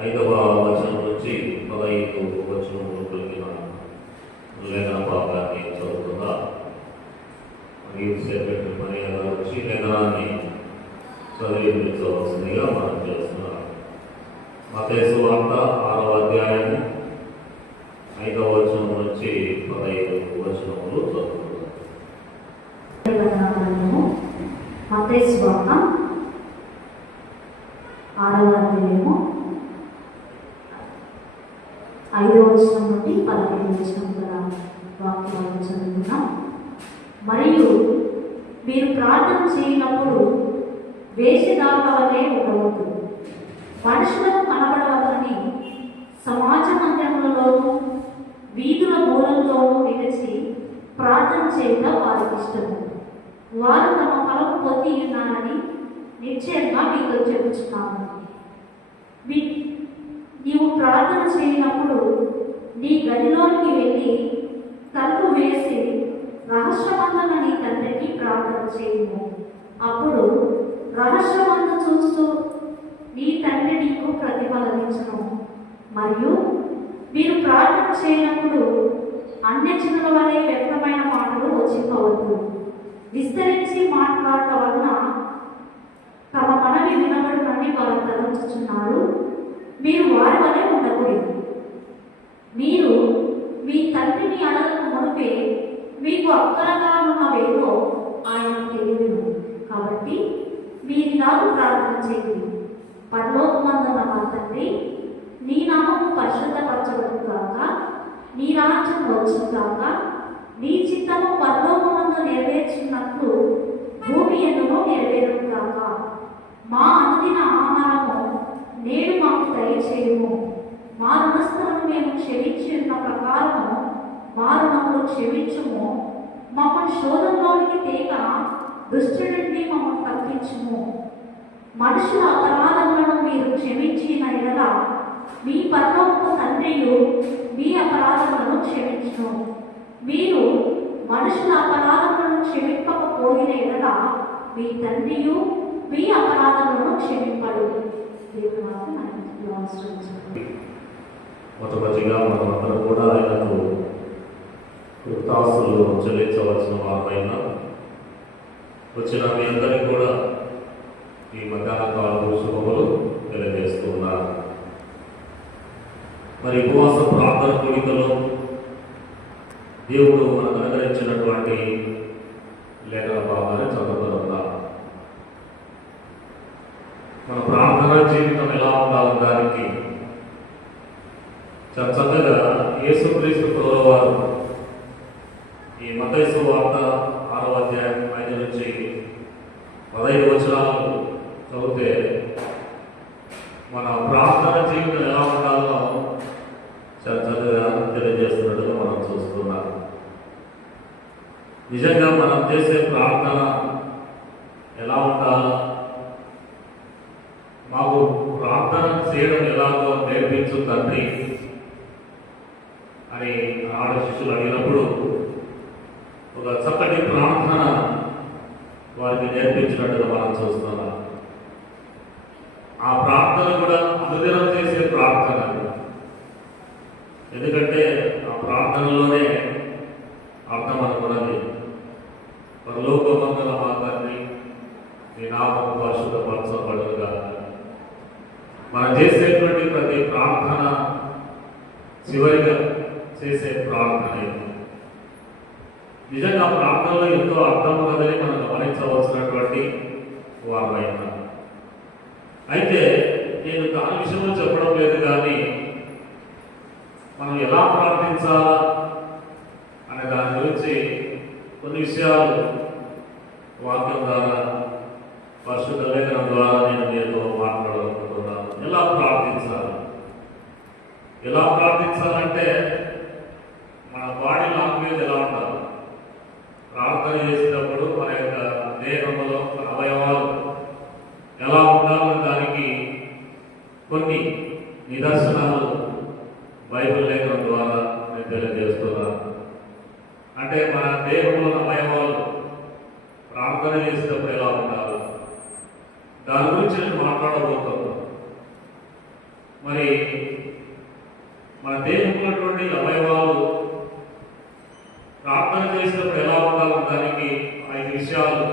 ఐదవ వచనం నుంచి పదహైదు వచనములు కలిగిన లేదా పాపాన్ని చదువుతుందా మరియు సెక్రటరీ పని అలా వచ్చి లేఖనాన్ని చదివించవలసిందిగా మనం చేస్తున్నాం. మతేసు వార్త ఆరవ అధ్యాయం ఐదవ వచనం నుంచి పదహైదు వచనములు చదువుతున్నాం మతేసు వార్త స్వార్త ఆరవ అధ్యాయము ఐదవ వచనం నుండి పదహైదు వచనం గల వాక్యాలను చదువుతున్నాం మరియు మీరు ప్రార్థన చేయనప్పుడు వేషధారుల వలె ఉండవద్దు. మనుషులకు కనబడవలని సమాజ మందిరములలోనూ వీధుల మూలంలోనూ నిలిచి ప్రార్థన చేయడం వారికి ఇష్టము వారు తమ ఫలం పొంది ఉన్నారని నిశ్చయంగా మీతో చెబుతున్నాను నీవు ప్రార్థన చేయనప్పుడు నీ గదిలోనికి వెళ్ళి తలుపు వేసి రహస్యమందున నీ తండ్రికి ప్రార్థన చేయము. అప్పుడు రహస్యమందు చూస్తూ నీ తండ్రి నీకు ప్రతిఫలమించను మరియు మీరు ప్రార్థన చేయనప్పుడు అన్య చిన్న వలె వ్యక్తమైన మాటలు వచ్చిపోవద్దు. విస్తరించి మాట్లాడటం వలన తమ మనవి వినబడమని వారు తలంచుచున్నారు. మీరు వారి వలె ఉండకూడదు. మీరు మీ తండ్రిని అడగక మునిపే మీకు అక్కరగా ఉన్నవేవో ఆయన తెలియదు. కాబట్టి మీరు నాకు ప్రార్థన చేయండి. పరలోకమందున్న మా తండ్రి నీ నామము పరిశుద్ధపరచబడి కాక నీ రాజ్యం వచ్చును కాక నీ చిత్తము పరలోకమందు నెరవేర్చున్నట్లు భూమి ఎందులో నెరవేరు కాక మా అనుదిన ఆహారము నేడు మాకు దయచేయము. మా రుణస్థలను మేము క్షమించిన ప్రకారము మా క్షమించము. మమ్మల్ని శోధంలోనికి తేక దుష్టు నుండి మమ్మల్ని తప్పించుము. మనుషుల అపరాధములను మీరు క్షమించిన ఎడల మీ పరలోక తండ్రియు మీ అపరాధములను క్షమించను. మీరు మనుషుల అపరాధములను క్షమింపకపోయిన ఎడల మీ తండ్రియు మీ అపరాధములను క్షమింపడు. దేవుని వాక్యం మొదటిగా మనమందరం కూడా ఆయనకు కృతాసులు చెల్లించవలసిన వారైనా వచ్చిన మీ అందరికీ కూడా ఈ మధ్యాహ్న కాలపు శుభములు తెలియజేస్తూ ఉన్నారు. మరి ఉపవాస ప్రార్థన కోరికలో దేవుడు మనకు అనుగ్రహించినటువంటి లేఖన భావాన్ని చదువుతున్నా మన ప్రార్థన జీవితం ఎలా ఉండాలి దానికి చాలా చక్కగా యేసుక్రీస్తు ప్రభువారు ఈ మతైసు వార్త ఆరవ అధ్యాయం ఐదు నుంచి పదహైదు వచనాలు చదివితే మన ప్రార్థన జీవితం ఎలా ఉండాలో చాలా చక్కగా తెలియజేస్తున్నట్టుగా మనం చూస్తున్నాం. నిజంగా మనం చేసే ప్రార్థన ఎలా ఉండాలో మాకు ప్రార్థన చేయడం ఎలాగో నేర్పించు తండ్రి అని ఆడ శిష్యులు అడిగినప్పుడు ఒక చక్కటి ప్రార్థన వారికి నేర్పించినట్టుగా మనం చూస్తున్నాం ఆ ప్రార్థన కూడా అనుదినం చేసే ప్రార్థన ఎందుకంటే ఆ ప్రార్థనలోనే అర్థం అనుకున్నది పరలోక పరలోకమంగళ మాతాన్ని మీ నామం పరిశుద్ధపరచబడుగా మనం చేసేటువంటి ప్రతి ప్రార్థన చివరిగా చేసే ప్రార్థన. నిజంగా ప్రార్థనలో ఎంతో అర్థం కదని మనం గమనించవలసినటువంటి వారైనా అయితే నేను దాని విషయంలో చెప్పడం లేదు కానీ మనం ఎలా ప్రార్థించాలా అనే దాని గురించి కొన్ని విషయాలు వాక్యం ద్వారా పరిశుద్ధ లేఖనం ద్వారా నేను మీతో మాట్లాడాలనుకుంటున్నాను ఎలా ప్రార్థించాలి ఎలా ప్రార్థించాలంటే మన బాడీ లాంగ్వేజ్ ఎలా ఉండాలి ప్రార్థన చేసేటప్పుడు మన యొక్క దేహంలో మన అవయవాలు ఎలా ఉండాలన్న దానికి కొన్ని నిదర్శనాలు బైబిల్ లేఖనం ద్వారా నేను తెలియజేస్తున్నాను అంటే మన దేహంలో ఉన్న అవయవాలు ప్రార్థన చేసేటప్పుడు ఎలా ఉండాలి దాని గురించి నేను మాట్లాడబోతున్నాను మరి మన దేవుకున్నటువంటి అవయవాలు ప్రార్థన చేసినప్పుడు ఎలా ఉండాలి దానికి ఐదు విషయాలు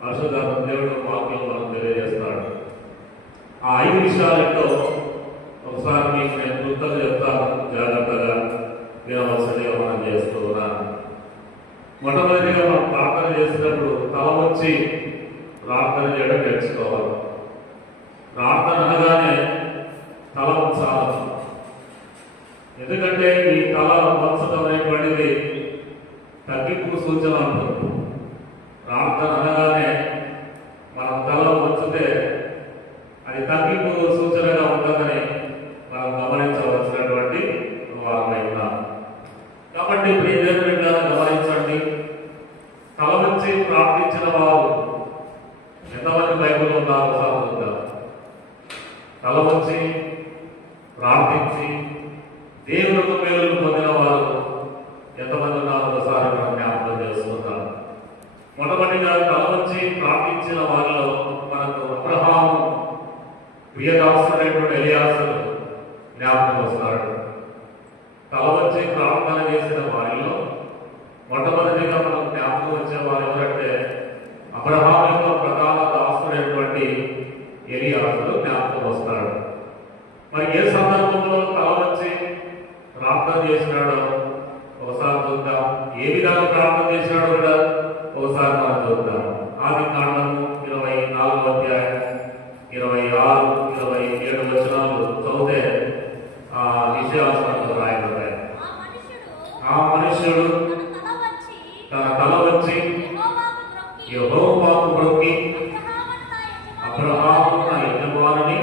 పరిశుధాత్మ దేవుడు వాక్యం మనం తెలియజేస్తాడు ఆ ఐదు విషయాలు ఏంటో ఒకసారి మీకు నేను క్లుప్తంగా చెప్తాను జాగ్రత్తగా వినవలసిందిగా మనం చేస్తూ ఉన్నాను మొట్టమొదటిగా మనం ప్రార్థన చేసినప్పుడు తల వచ్చి ప్రార్థన చేయడం నేర్చుకోవాలి. ప్రార్థన అనగానే తల ఉంచాలి ఎందుకంటే ఈ తల వంచడం అనేటువంటిది తగ్గింపు సూచన అంటుంది ప్రార్థన అనగానే మనం తల వంచితే అది తగ్గింపు సూచనగా ఉంటుందని మనం గమనించవలసినటువంటి వారమై ఉన్నాం కాబట్టి ప్రియదేవుడిగా గమనించండి తల వచ్చి ప్రార్థించిన వారు ఎంతమంది బైబిల్ ఉన్నారో సాగుతుందా తల వచ్చి ప్రార్థించి దేవుడికి మేలు పొందిన వారు ఎంతమంది ఉన్నారో ఒకసారి మనం జ్ఞాపకం చేసుకుంటాం మొట్టమొదటిగా తల వచ్చి ప్రార్థించిన వారిలో మనకు అబ్రహాము ప్రియదాసుడైనటువంటి ఎలియాసులు జ్ఞాపకం వస్తాడు తల వచ్చి ప్రార్థన చేసిన వారిలో మొట్టమొదటిగా మనం జ్ఞాపకం వచ్చే వారు ఎవరంటే అబ్రహాం యొక్క ప్రధాన దాసుడైనటువంటి ఎలియాసులు జ్ఞాపకం వస్తాడు. మరి ఏ సందర్భంలో తల వచ్చి ప్రార్థన చేసినాడో ఒకసారి చూద్దాం. ఏ విధంగా ప్రార్థన చేసినాడో కూడా ఒకసారి మనం చూద్దాం. ఆది కాండము వచనాలు చదివితే ఆ విషయాలు రాయబడ్డాయి ఆ మనుషుడు తన తల వచ్చి యెహోవాకు మొక్కి అబ్రహాము నా యజమానుని,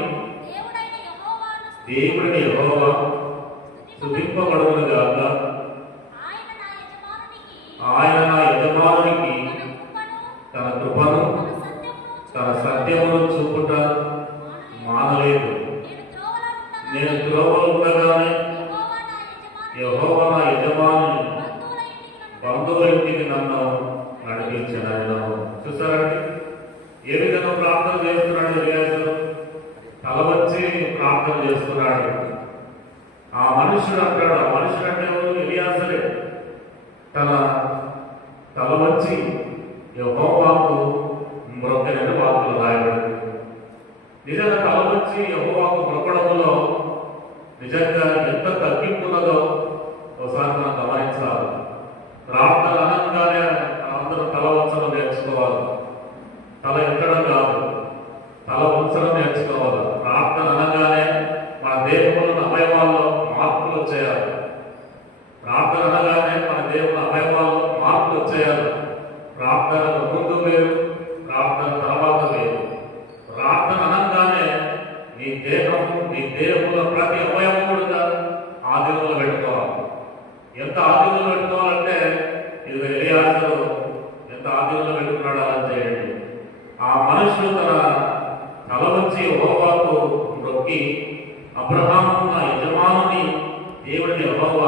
దేవుడైన యెహోవా స్తుతింపబడును. గాక. ఆయన నా యజమానునికి తన కృపను, తన సత్యమును చూపుట మానలేదు నేను నేను త్రోవలో త్రోవ ఉండగానే యెహోవా నా యజమానుని యెహోవా నా యజమానుని బంధువుల ఇంటికి నన్ను బంధువుల ఇంటికి నన్ను నడిపించాను చూసారండి ఏ విధంగా ప్రార్థన చేస్తున్నాడు ఎలియాసు తల వచ్చి ప్రార్థన చేస్తున్నాడు మనుషులు మనుషుడు అంటాడు ఆ మనుషుడు అంటే ఎలియాసలే తన తల వచ్చి యహోవాకు మ్రొక్కనని వాకులు రాయబడి నిజంగా తల వచ్చి యహోవాకు మ్రొక్కడంలో నిజంగా ఎంత తగ్గింపున్నదో ఒకసారి మనం గమనించాలి ప్రార్థన అనగానే అందరూ తల వంచడం నేర్చుకోవాలి తల ఎక్కడం కాదు తల వంచడం నేర్చుకోవాలి ప్రార్థన అనగానే మన దేహంలో అవయవాల్లో మార్పులు వచ్చేయాలి ప్రార్థన అనగానే మన దేవుని అవయవాల్లో మార్పులు వచ్చేయాలి ప్రార్థనకు ముందు వేరు ప్రార్థన తర్వాత వేరు ప్రార్థన అనగానే నీ దేహము నీ దేహంలో ప్రతి అవయవం కూడా ఆధీనంలో పెట్టుకోవాలి ఎంత ఆధీనంలో పెట్టుకోవాలంటే ఇది ఎలియాసరు ఎంత ఆధీనంలో పెట్టుకున్నాడు అలా చేయండి ఆ మనుషులు తన తల వచ్చి హోవాకు మొక్కి అబ్రహాము నా యజమానుని దేవుడిని యహోవ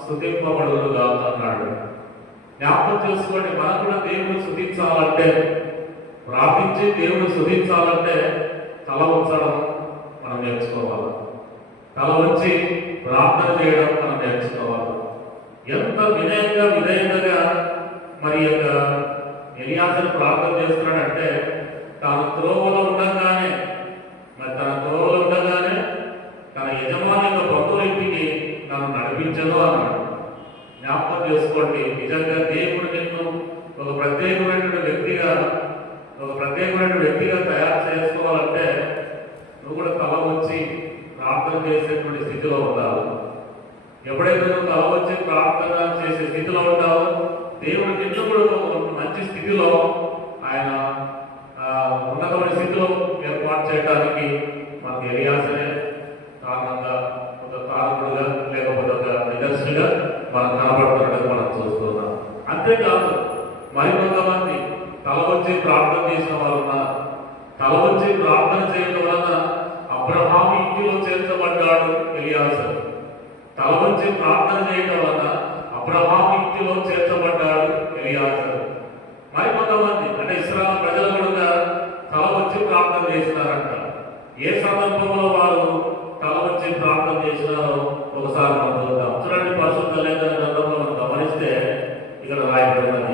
స్థుతింపబడుగా అన్నాడు. జ్ఞాపకం చేసుకోండి మనం కూడా దేవుడు స్థుతించాలంటే ప్రార్థించి దేవుడు స్థుతించాలంటే తల ఉంచడం మనం నేర్చుకోవాలి. తల ఉంచి ప్రార్థన చేయడం మనం నేర్చుకోవాలి. ఎంత వినయంగా విధేయంగా మరి యొక్క ఎలియాసను ప్రార్థన చేస్తున్నాడంటే తాను త్రోవలో ఉండగానే మరి తన త్రోవలో ఉండగా తన యజమాని యొక్క బంధువుల ఇంటికి నన్ను అన్నాడు. జ్ఞాపకం చేసుకోండి. నిజంగా దేవుడు నిన్ను ఒక ప్రత్యేకమైనటువంటి వ్యక్తిగా ఒక ప్రత్యేకమైన వ్యక్తిగా తయారు చేసుకోవాలంటే నువ్వు కూడా తల వచ్చి ప్రార్థన చేసేటువంటి స్థితిలో ఉండాలి ఎప్పుడైతే నువ్వు తల వచ్చి ప్రార్థన You're going to lie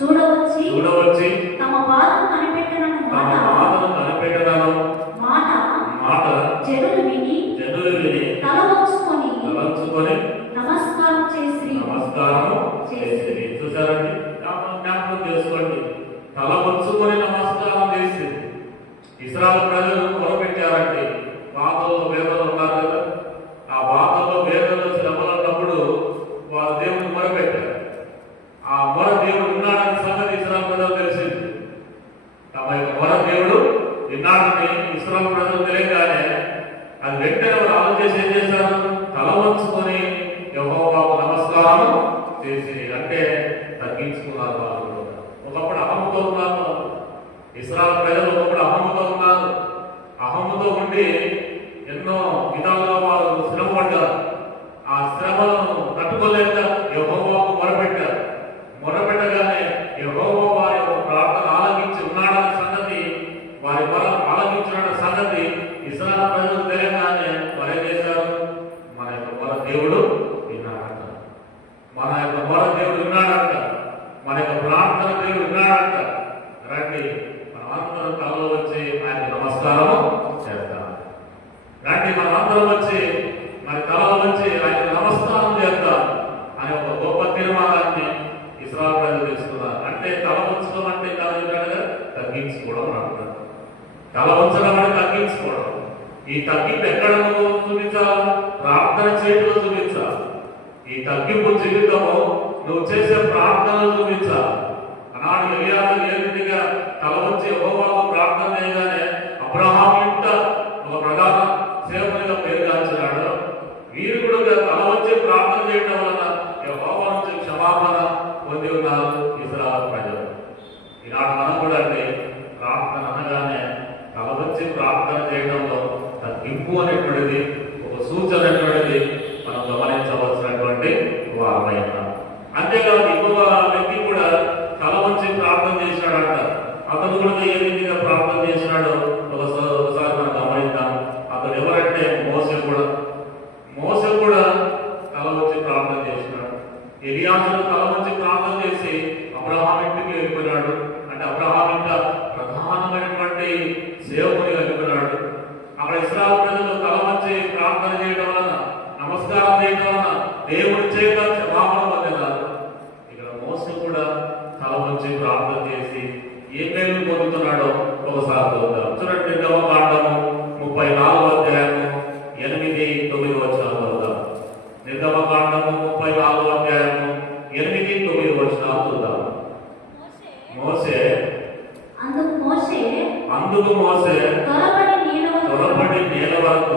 చూడవచ్చి తమ బాధను ఇస్రాయల్ ప్రజలు తల ఉంచడం తగ్గించుకోవడం. ఈ తగ్గింపు ఎక్కడ చూపించాలి ప్రార్థన చేయడం చూపించాలి ఈ తగ్గింపు జీవితము నువ్వు చేసే ప్రార్థనలు చూపించాలి నాడు ఎలియాలు ఏ రీతిగా తల ఉంచి యహోవాకు ప్రార్థన చేయగానే అబ్రహాం ఇంట ఒక ప్రధాన సేవకునిగా పేరుగాల్చినాడు మీరు కూడా తల వచ్చి ప్రార్థన చేయడం వలన యహోవా నుంచి క్షమాపణ పొంది ఉన్నారు ఇస్రాయల్ ప్రజలు. ఈనాడు మనం కూడా అంటే దిక్కు అనేటువంటిది ఒక సూచన అనేటువంటిది మనం గమనించవలసినటువంటి వాదన అంతేకాదు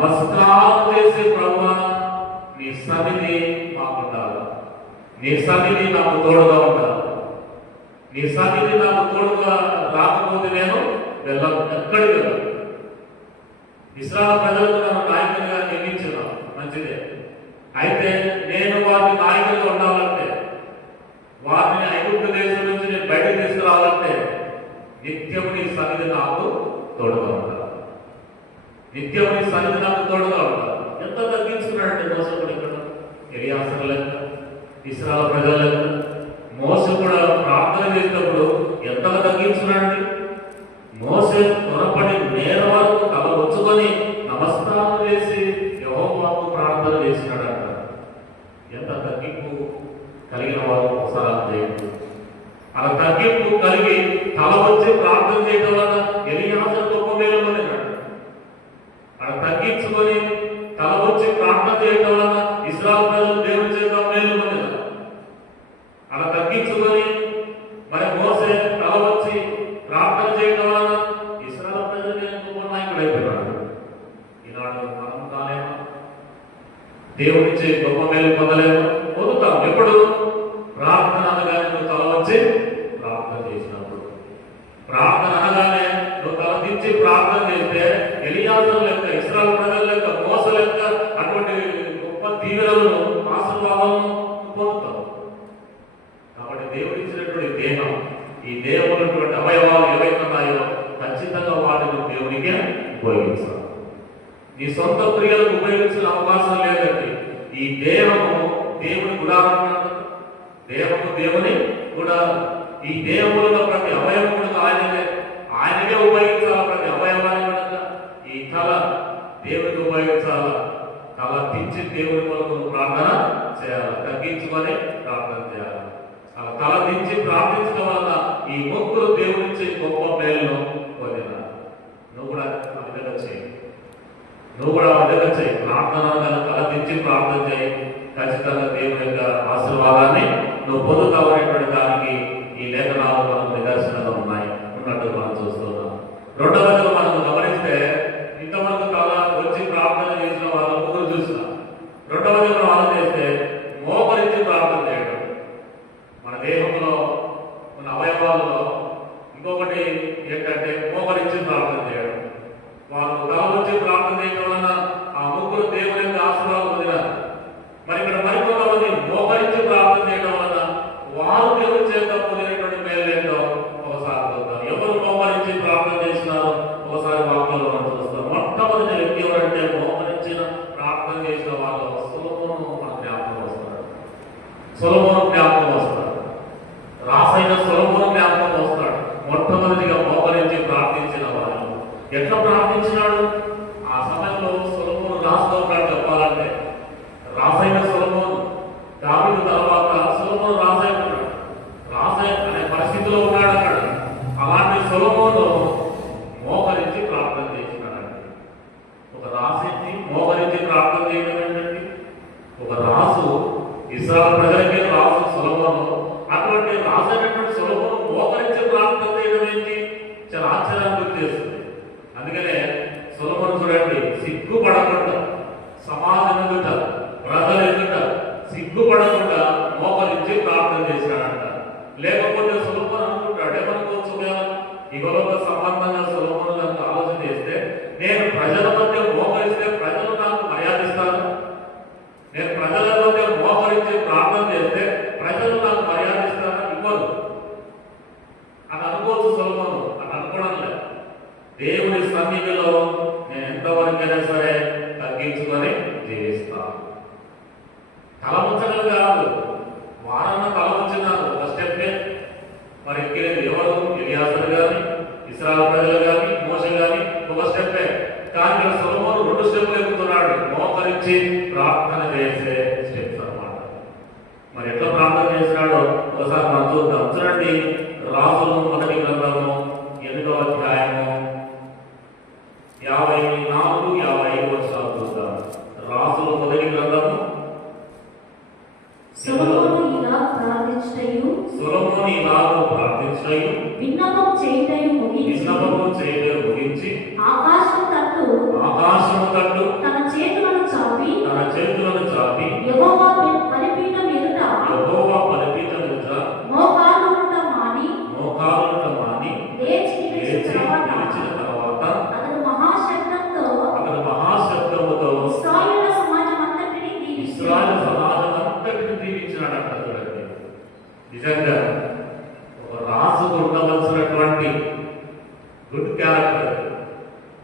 నమస్కారం చేసి నీ సన్నిధి మాకు నీ సన్నిధి నాకు తోడుగా ఉండాలి. నీ సన్నిధి నాకు తోడుగా రాకపోతే నేను వెళ్ళను ఎక్కడికి వెళ్ళను. ఇస్రాయల్ ప్రజలకు మనం నాయకులుగా నియమించడం మంచిదే. అయితే నేను వారిని నాయకులుగా ఉండాలంటే వారిని ఐగుప్తు దేశం నుంచి నేను బయటకు తీసుకురావాలంటే నిత్యం నీ సన్నిధి నాకు తోడుగా నిత్యం నీ సన్నిధి తోడుగా ఉంటాను ఎంత తగ్గించుకున్నాడంటే మోసకుడు ఇక్కడ? ఎలియాసన లెక్క ఇస్రాల ప్రజల లెక్క. మోసం కూడా ప్రార్థన చేసినప్పుడు ఎంతగా తగ్గించున్నాడండి మోసే త్వరపడి నేల వరకు తల వచ్చుకొని నమస్కారం చేసి యహోవాకు ప్రార్థన చేసినాడంట. ఎంత తగ్గింపు కలిగిన వారు ఒకసారి చేయండి అలా తగ్గింపు కలిగి తల వచ్చి ప్రార్థన చేయడం వల్ల ఎలియాస గొప్ప మేలు పిల్లలను ఆశీర్వాదాలను పొందుతాం కాబట్టి దేవుడు ఇచ్చినటువంటి దేహం ఈ దేహం ఉన్నటువంటి అవయవాలు ఏవైతే ఉన్నాయో ఖచ్చితంగా వాటిని దేవునికే ఉపయోగించాలి. నీ సొంత క్రియలకు ఉపయోగించిన అవకాశం లేదండి. ఈ దేహము దేవుని ఉదాహరణ దేహము దేవుని కూడా ఈ దేవునిలో ప్రతి అవయవం కూడా ఆయననే ఆయనకే ఉపయోగించాలా ప్రతి అవయవాన్ని కూడా? ఈ కళ దేవునికి ఉపయోగించాలా? కళ తెచ్చి దేవుని నువ్వు కూడా వాళ్ళ దగ్గర చేయి ప్రార్థన తలదించి ప్రార్థన చేయి ఖచ్చితంగా దేవుని యొక్క ఆశీర్వాదాన్ని నువ్వు పొందుతావు నేను ప్రజల మధ్య మోకరిస్తే ప్రజలు నాకు మర్యాదిస్తాను నేను ప్రజల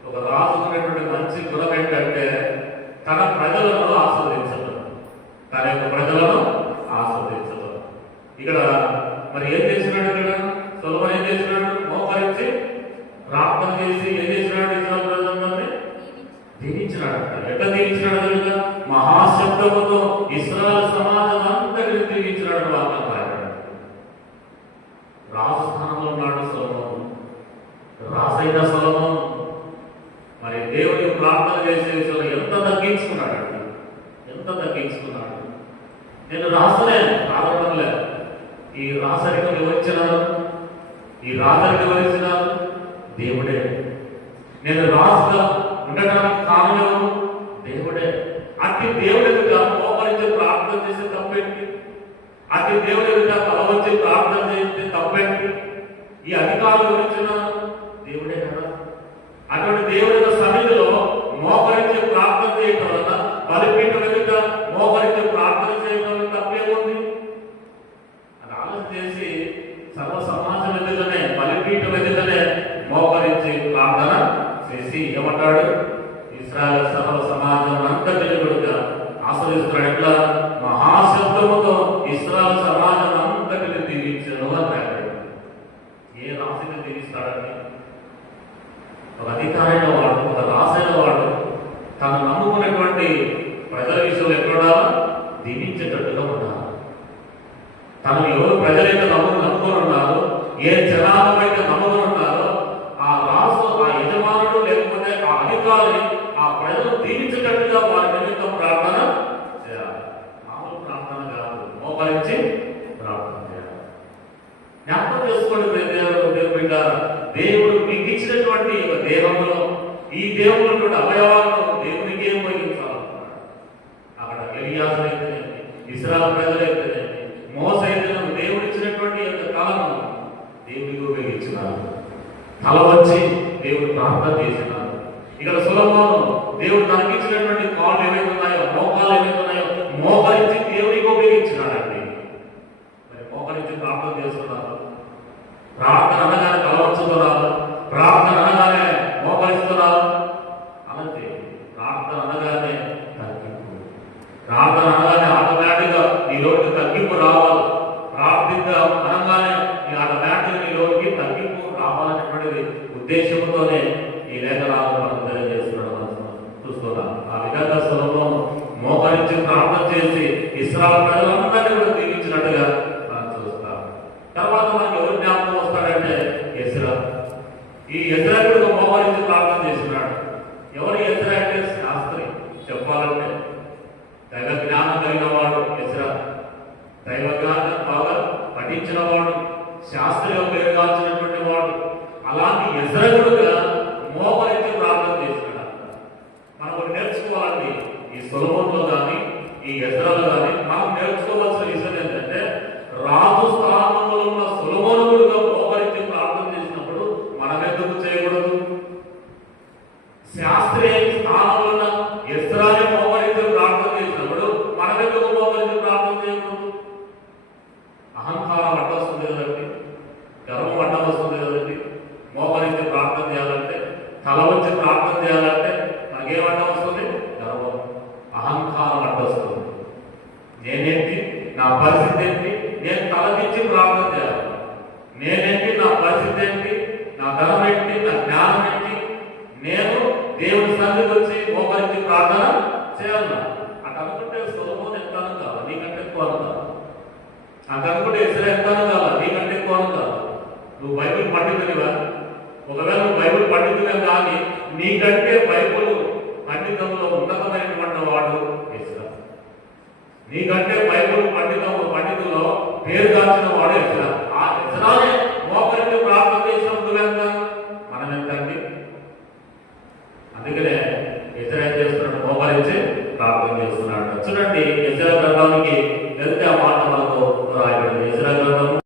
ఒక రాజుకున్నటువంటి మంచి గుణం ఏంటంటే తన ప్రజలను ఆస్వాదించడం తన యొక్క ప్రజలను ఆస్వాదించడం ఇక్కడ మరి ఏం చేసినాడు ఇక్కడ? సులభం ఏం చేసినాడు? మోకరించి ప్రార్థన చేసి ఏం చేసినాడు ఇస్రాయల్ ప్రజలందరినీ? దీవించినాడు ఎట్లా దీవించినాడు తెలుసా? మహాశబ్దముతో ఇస్రాయల్ సమాజం రాజైన సొలొమోను. మరి దేవుని ప్రార్థన చేసే విషయంలో ఎంత తగ్గించుకున్నాడు ఎంత తగ్గించుకున్నాడు? నేను రాసలేను రావడం లేదు ఈ రాసరికం వివరించినారు ఈ రాజరికం వివరించినారు దేవుడే. నేను రాసుగా ఉండడానికి కారణం దేవుడే. అతి దేవుడి ఎదుట మోకరించి ప్రార్థన చేసే తప్పేంటి? అతి దేవుడి ఎదుట తల ప్రార్థన చేస్తే తప్పేంటి? ఈ అధికారులు గురించిన దేవుడే కదా? అటువంటి దేవుడి యొక్క సన్నిధిలో మోకరించి ప్రార్థన చేయటం వల్ల బలిపీఠం ఎదుట మోకరించి ప్రార్థన చేయడం వల్ల తప్పేముంది అది ఆలోచన చేసి సర్వ సమాజం ఎదుటనే బలిపీఠం ఎదుటనే మోకరించి ప్రార్థన చేసి ఏమంటాడు ఇస్రాయల్ సర్వ సమాజం అంతటిని కూడా ఆశ్రయిస్తున్నాడు ఎట్లా మహాశబ్దముతో ఇస్రాయల్ సమాజం అంతటిని దీవించను అన్నాడు ఏ రాశిని దీవిస్తాడని ఒక అధికారైన వాడు ఒక రాసైన వాడు తను నమ్ముకున్నటువంటి ప్రజల విషయంలో ఎక్కడ దీవించేటట్టుగా ఉన్నారు తను ఎవరు ప్రజలైతే నమ్ము నమ్ముకొని ఉన్నారో ఏ జనాలు పరిస్థితి ఏంటి నేను తలదించి ప్రార్థన చేయాలి. నేనేంటి నా పరిస్థితి ఏంటి? నా ధనం ఏంటి? నా జ్ఞానం ఏంటి? నేను దేవుని సన్నిధి వచ్చి మోకరించి ప్రార్థన చేయాలి. అటు అనుకుంటే సులభం ఎంత కాదు నీకంటే ఎక్కువ అనుకో. నాకు అనుకుంటే ఇసరే ఎంతాను కాదా నీకంటే ఎక్కువ కాదు నువ్వు బైబిల్ పండితునివా ఒకవేళ నువ్వు బైబిల్ పండితులే కానీ నీకంటే బైబిల్ పండితంలో ఉన్నతమైనటువంటి వాడు ఇస్రా నీకంటే బైబుల్ పండితులు పండితుల్లో పేరు దాచిన వాడు ఎక్కడ ఆ ఎసరాలే మోకరించి ప్రార్థన